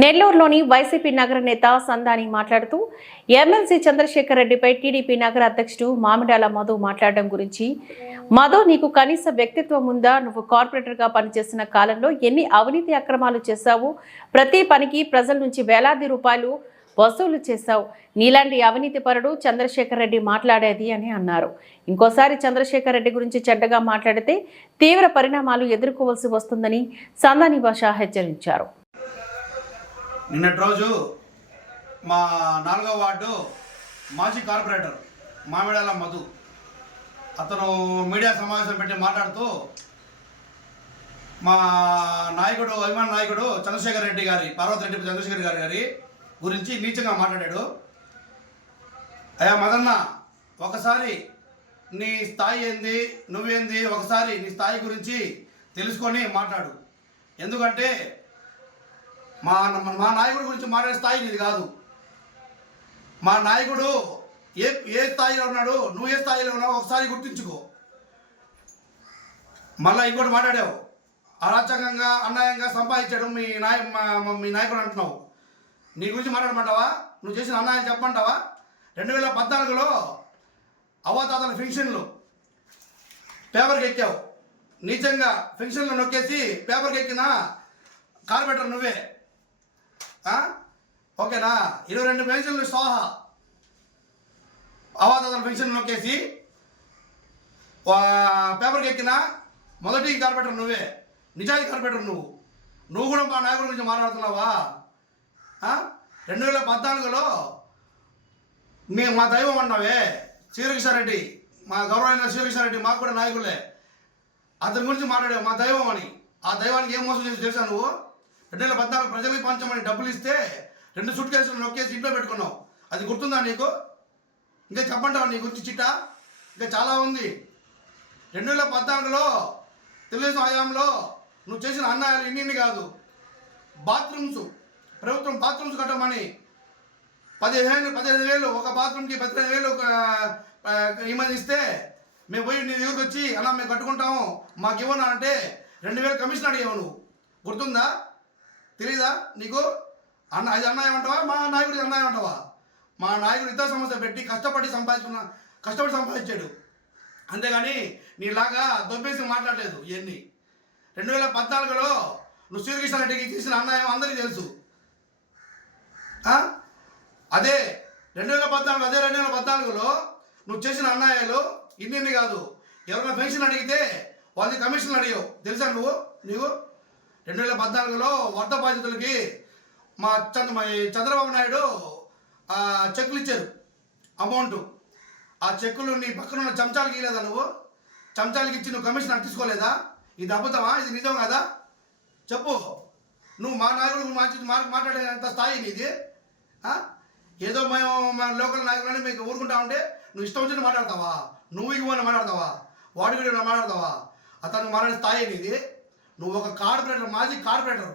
నెల్లూరులోని వైసీపీ నగర నేత సందాని మాట్లాడుతూ ఎమ్మెల్సీ చంద్రశేఖర్ రెడ్డిపై టీడీపీ నగర అధ్యక్షుడు మామిడాల మధు మాట్లాడడం గురించి, మధు నీకు కనీస వ్యక్తిత్వం ఉందా? నువ్వు కార్పొరేటర్గా పనిచేసిన కాలంలో ఎన్ని అవినీతి అక్రమాలు చేశావు? ప్రతి పనికి ప్రజల నుంచి వేలాది రూపాయలు వసూలు చేశావు. నీలాంటి అవినీతి పరుడు చంద్రశేఖర్ రెడ్డి మాట్లాడేది అని అన్నారు. ఇంకోసారి చంద్రశేఖర్ రెడ్డి గురించి చెడ్డగా మాట్లాడితే తీవ్ర పరిణామాలు ఎదుర్కోవాల్సి వస్తుందని సందాని భాష హెచ్చరించారు. నిన్నటి రోజు మా 4వ వార్డు మాజీ కార్పొరేటర్ మామిడాల మధు అతను మీడియా సమావేశం పెట్టి మాట్లాడుతూ మా నాయకుడు అభిమాన నాయకుడు చంద్రశేఖర్ రెడ్డి గారి పార్వతిరెడ్డి చంద్రశేఖర్ గారి గురించి నీచంగా మాట్లాడాడు. అయ్యా మదన్న, ఒకసారి నీ స్థాయి ఏంది, నువ్వేంది, ఒకసారి నీ స్థాయి గురించి తెలుసుకొని మాట్లాడు. ఎందుకంటే మా నాయకుడి గురించి మాట్లాడే స్థాయి నీది కాదు. మా నాయకుడు ఏ స్థాయిలో ఉన్నాడు, నువ్వు ఏ స్థాయిలో ఉన్నావు ఒకసారి గుర్తించుకో. మళ్ళీ ఇంకోటి మాట్లాడావు, అరాచకంగా అన్యాయంగా సంపాదించాడు మీ నాయకుడు అంటున్నావు. నీ గురించి మాట్లాడమంటావా? నువ్వు చేసిన అన్యాయం చెప్పమంటావా? 2014లో అవ్వాతాతల ఫెన్షన్లు పేపర్కి ఎక్కావు. నీచంగా ఫెన్షన్లు నొక్కేసి పేపర్కి ఎక్కిన కార్పొరేటర్ నువ్వే. ఓకేనా? 22 పెన్షన్లు సోహా అవాతాతల పెన్షన్లు నొక్కేసి పేపర్కి ఎక్కిన మొదటి కార్పొరేటర్ నువ్వే. నిజాయితీ కార్పొరేటర్ నువ్వు కూడా మా నాయకుడి గురించి మాట్లాడుతున్నావా? 2014లో మా దైవం అన్నావే శ్రీకృష్ణారెడ్డి, మా గౌరవమైన శ్రీకృష్ణారెడ్డి మాకు కూడా నాయకులే. అతని గురించి మాట్లాడావు మా దైవం అని. ఆ దైవానికి ఏం మోసం చేసి తెలుసా నువ్వు? 2014 ప్రజలకు పంచమని డబ్బులు ఇస్తే 2 సూట్ కేసులు నొక్కేసి ఇంట్లో పెట్టుకున్నావు. అది గుర్తుందా నీకు? ఇంకా చెప్పంటావా నీ గురించి చిట్టా? ఇంకా చాలా ఉంది. 2014లో తెలుగుదేశం హయాంలో నువ్వు చేసిన అన్యాయాలు ఇన్ని కాదు. బాత్రూమ్స్, ప్రభుత్వం బాత్రూమ్స్ కట్టమని 15,000 ఒక బాత్రూమ్కి 15,000 ఈమెయిల్ ఇస్తే మేము పోయి నీ దగ్గరికి వచ్చి అలా మేము కట్టుకుంటాము మాకు ఇవ్వను అంటే 2,000 కమిషన్ అడిగావు నువ్వు. గుర్తుందా? తెలీదా నీకు? అది అన్యాయం అంటావా? మా నాయకుడికి అన్యాయం అంటావా? మా నాయకుడు ఇతర సమస్య పెట్టి కష్టపడి సంపాదించాడు. అంతేగాని నీలాగా దొబ్బేసి మాట్లాడలేదు. ఇవన్నీ 2014లో నువ్వు శ్రీకృష్ణారెడ్డికి చేసిన అన్యాయం అందరికీ తెలుసు. అదే 2014లో నువ్వు చేసిన అన్యాయాలు ఇన్ని కాదు. ఎవరైనా పెన్షన్ అడిగితే వాళ్ళకి కమిషన్లు అడిగావు. తెలుసా నీకు 2014లో వరద బాధితులకి మా చంద్రబాబు నాయుడు చెక్కులు ఇచ్చారు అమౌంట్. ఆ చెక్కులు నీ పక్కన ఉన్న చెంచాలకి ఇవ్వలేదా? నువ్వు చెంచాలకి ఇచ్చి నువ్వు కమిషన్ తీసుకోలేదా? ఇది అబద్ధమా? ఇది నిజం కదా? చెప్పు. నువ్వు మా నాయకుడు మాట్లాడేంత స్థాయి నీది. ఏదో మేము మన లోకల్ నాయకులని మీకు ఊరుకుంటా ఉంటే నువ్వు ఇష్టం వచ్చిన మాట్లాడతావా? నువ్వు ఇవ్వని మాట్లాడతావా? వాడి గురించి మాట్లాడతావా? అతను మాట్లాడే స్థాయి నీది. నువ్వు ఒక కార్పొరేటర్, మాజీ కార్పొరేటర్.